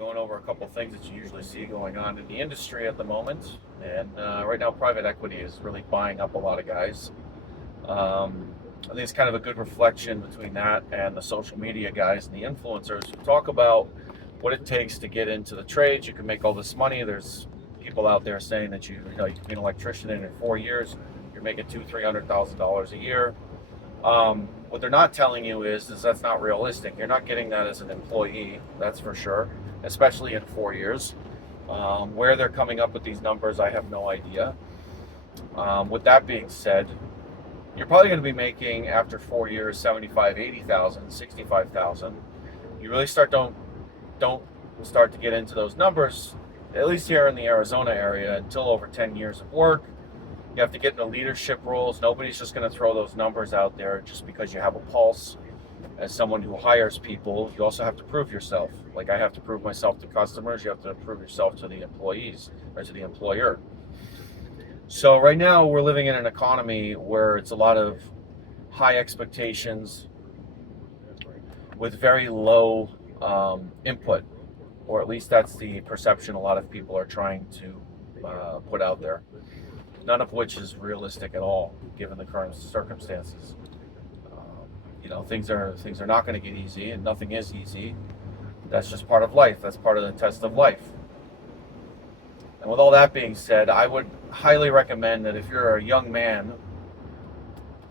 going over a couple things that you usually see going on in the industry at the moment. And right now, private equity is really buying up a lot of guys. I think it's kind of a good reflection between that and the social media guys and the influencers who talk about what it takes to get into the trades. You can make all this money. There's people out there saying that you can be an electrician in 4 years. You're making $200,000-$300,000 a year. What they're not telling you is that's not realistic. You're not getting that as an employee, that's for sure, especially in 4 years. Where they're coming up with these numbers, I have no idea. With that being said, you're probably going to be making after 4 years 75, 80,000, 65,000. You really don't start to get into those numbers, at least here in the Arizona area, until over 10 years of work. You have to get into leadership roles. Nobody's just going to throw those numbers out there just because you have a pulse. As someone who hires people, you also have to prove yourself. Like I have to prove myself to customers. You have to prove yourself to the employees or to the employer. So right now we're living in an economy where it's a lot of high expectations with very low input, or at least that's the perception a lot of people are trying to put out there. None of which is realistic at all, given the current circumstances. Things are not going to get easy, and nothing is easy. That's just part of life. That's part of the test of life. And with all that being said, I would highly recommend that if you're a young man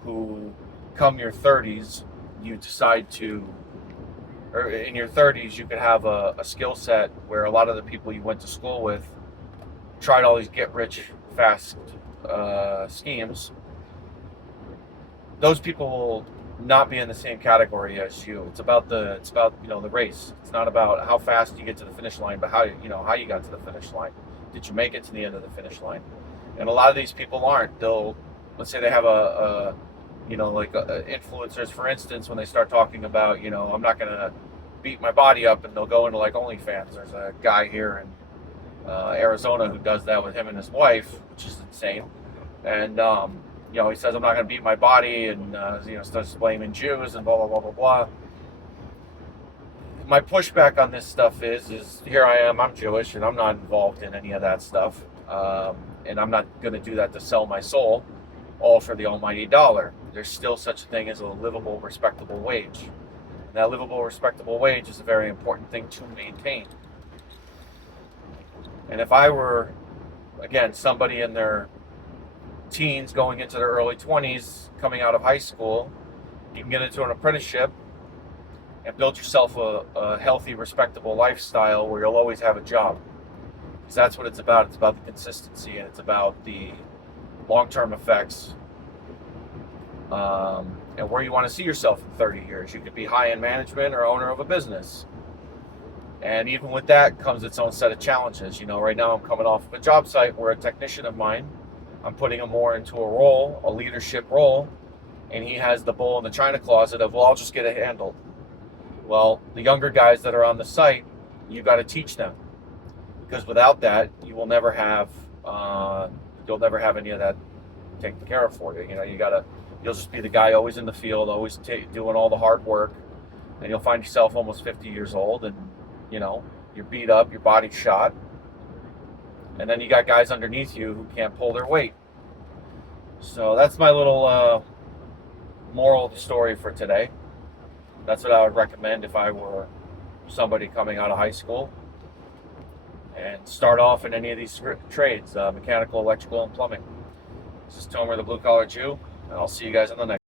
who, come your 30s, you decide to, or in your 30s, you could have a skill set where a lot of the people you went to school with tried all these get-rich-fast schemes. Those people will not be in the same category as you. It's about the race. It's not about how fast you get to the finish line, but how you got to the finish line. Did you make it to the end of the finish line? And a lot of these people aren't. Let's say they have influencers, for instance, when they start talking about, I'm not going to beat my body up, and they'll go into like OnlyFans. There's a guy here in Arizona who does that with him and his wife, which is insane. And he says, I'm not going to beat my body, and starts blaming Jews and blah blah blah blah blah. My pushback on this stuff is here I am, I'm Jewish, and I'm not involved in any of that stuff, and I'm not going to do that to sell my soul, all for the almighty dollar. There's still such a thing as a livable, respectable wage, and that livable, respectable wage is a very important thing to maintain. And if I were, again, somebody in their teens going into their early 20s, coming out of high school, you can get into an apprenticeship and build yourself a healthy, respectable lifestyle where you'll always have a job. Because that's what it's about. It's about the consistency, and it's about the long-term effects, and where you want to see yourself in 30 years. You could be high in management or owner of a business. And even with that comes its own set of challenges. Right now I'm coming off of a job site where a technician of mine, I'm putting him more into a leadership role, and he has the bull in the china closet of, well, I'll just get it handled. Well, the younger guys that are on the site, you got to teach them, because without that, you'll never have any of that taken care of for you. You'll just be the guy always in the field, always doing all the hard work, and you'll find yourself almost 50 years old, and you're beat up, your body's shot, and then you got guys underneath you who can't pull their weight. So that's my little moral of the story for today. That's what I would recommend if I were somebody coming out of high school and start off in any of these trades, mechanical, electrical, and plumbing. This is Tomer, the Blue Collar Jew, and I'll see you guys on the next.